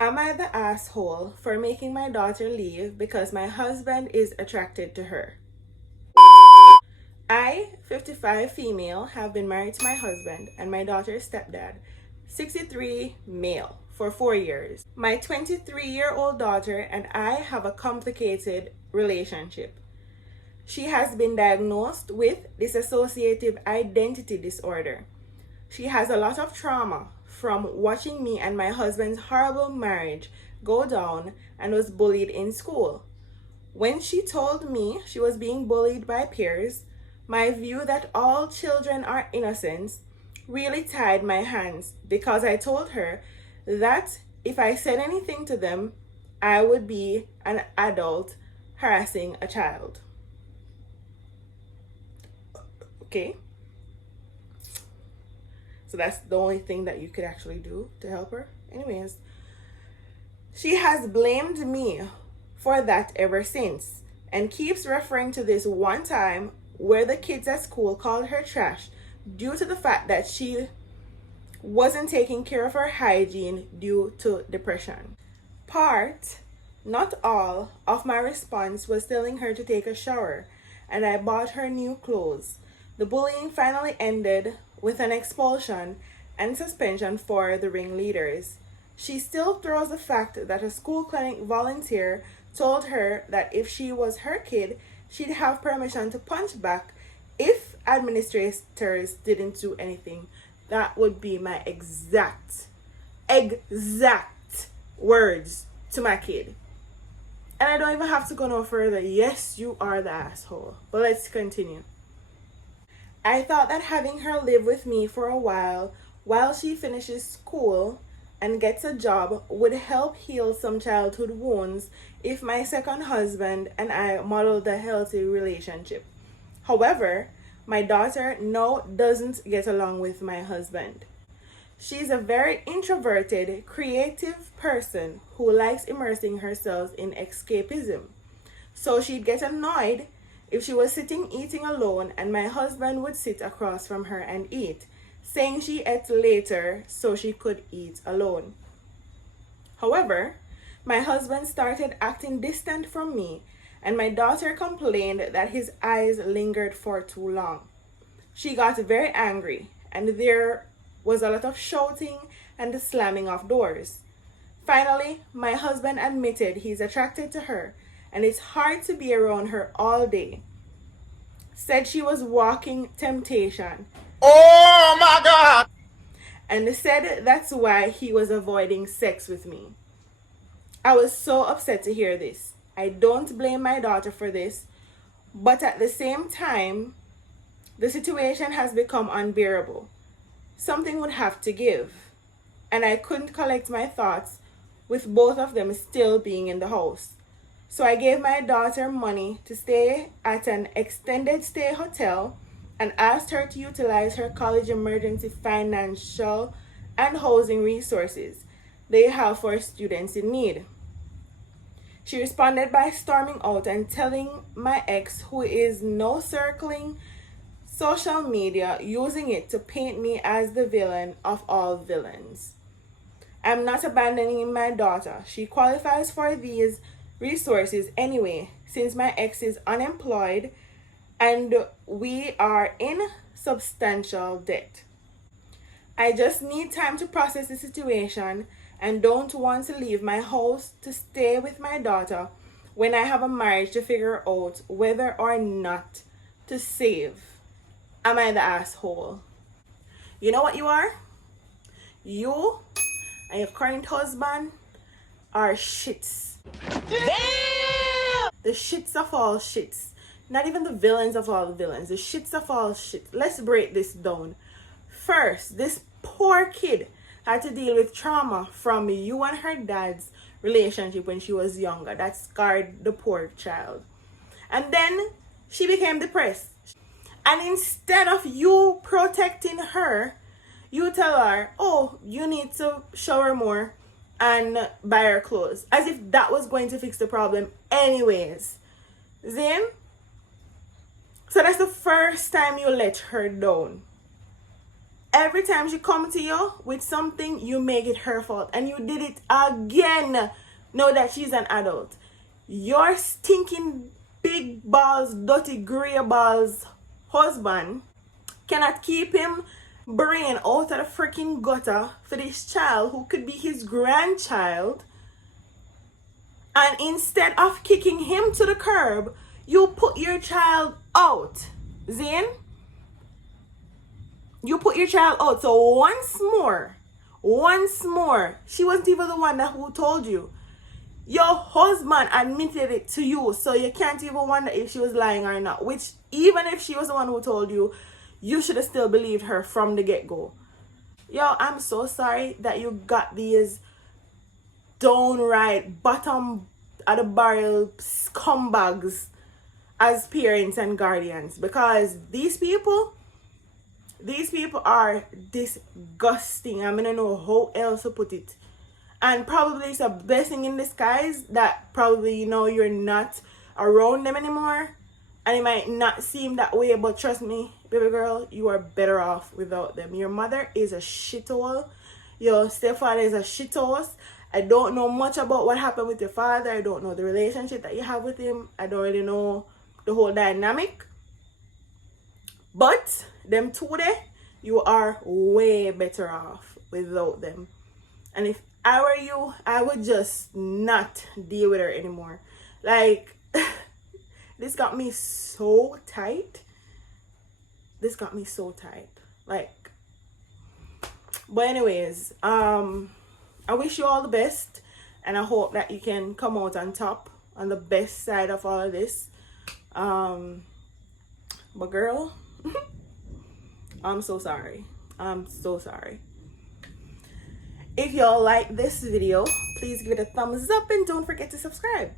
Am I the asshole for making my daughter leave because my husband is attracted to her? I, 55 female, have been married to my husband and my daughter's stepdad, 63 male, for 4 years. My 23-year-old daughter and I have a complicated relationship. She has been diagnosed with dissociative identity disorder. She has a lot of trauma from watching me and my husband's horrible marriage go down and was bullied in school. When she told me she was being bullied by peers, my view that all children are innocent really tied my hands because I told her that if I said anything to them, I would be an adult harassing a child. Okay? So that's the only thing that you could actually do to help her. Anyways, she has blamed me for that ever since and keeps referring to this one time where the kids at school called her trash due to the fact that she wasn't taking care of her hygiene due to depression. Part, not all, of my response was telling her to take a shower, and I bought her new clothes. The bullying finally ended with an expulsion and suspension for the ringleaders. She still throws the fact that a school clinic volunteer told her that if she was her kid, she'd have permission to punch back if administrators didn't do anything. That would be my exact words to my kid. And I don't even have to go no further. Yes, you are the asshole. But let's continue. I thought that having her live with me for a while she finishes school and gets a job would help heal some childhood wounds if my second husband and I modeled a healthy relationship. However, my daughter now doesn't get along with my husband. She's a very introverted, creative person who likes immersing herself in escapism. So she'd get annoyed if she was sitting eating alone and my husband would sit across from her and eat, saying she ate later so she could eat alone. However, my husband started acting distant from me and my daughter complained that his eyes lingered for too long. She got very angry and there was a lot of shouting and the slamming of doors. Finally, my husband admitted he's attracted to her and it's hard to be around her all day. Said she was walking temptation. Oh my God! And said that's why he was avoiding sex with me. I was so upset to hear this. I don't blame my daughter for this, but at the same time, the situation has become unbearable. Something would have to give, and I couldn't collect my thoughts with both of them still being in the house. So I gave my daughter money to stay at an extended stay hotel and asked her to utilize her college emergency financial and housing resources they have for students in need. She responded by storming out and telling my ex, who is now circling social media, using it to paint me as the villain of all villains. I'm not abandoning my daughter. She qualifies for these resources anyway, since my ex is unemployed and we are in substantial debt. I just need time to process the situation and don't want to leave my house to stay with my daughter when I have a marriage to figure out whether or not to save. Am I the asshole? You know what you are? You and your current husband are shits. Damn! The shits of all shits. Not even the villains of all the villains. The shits of all shits. Let's break this down. First, this poor kid had to deal with trauma from you and her dad's relationship when she was younger. That scarred the poor child. And then she became depressed. And instead of you protecting her, you tell her, oh, you need to shower more and buy her clothes. As if that was going to fix the problem anyways. Zane? So that's the first time you let her down. Every time she come to you with something, you make it her fault. And you did it again. Know that she's an adult. Your stinking big balls, dirty grey balls husband cannot keep him brain out of the freaking gutter for this child who could be his grandchild. And instead of kicking him to the curb, you put your child out. Zane? You put your child out. So once more, she wasn't even the one who told you. Your husband admitted it to you, so you can't even wonder if she was lying or not. Which, even if she was the one who told you, you should have still believed her from the get-go. Yo, I'm so sorry that you got these downright bottom of the barrel scumbags as parents and guardians, because these people are disgusting. I mean, I don't know how else to put it. And probably it's a blessing in disguise that probably, you know, you're not around them anymore. And it might not seem that way, but trust me, baby girl, you are better off without them. Your mother is a shithole. Your stepfather is a shithouse. I don't know much about what happened with your father. I don't know the relationship that you have with him. I don't really know the whole dynamic. But them two there, you are way better off without them. And if I were you, I would just not deal with her anymore. Like, this got me so tight. Like, but anyways, I wish you all the best, and I hope that you can come out on top, on the best side of all of this. But girl, I'm so sorry. If y'all like this video, please give it a thumbs up and don't forget to subscribe.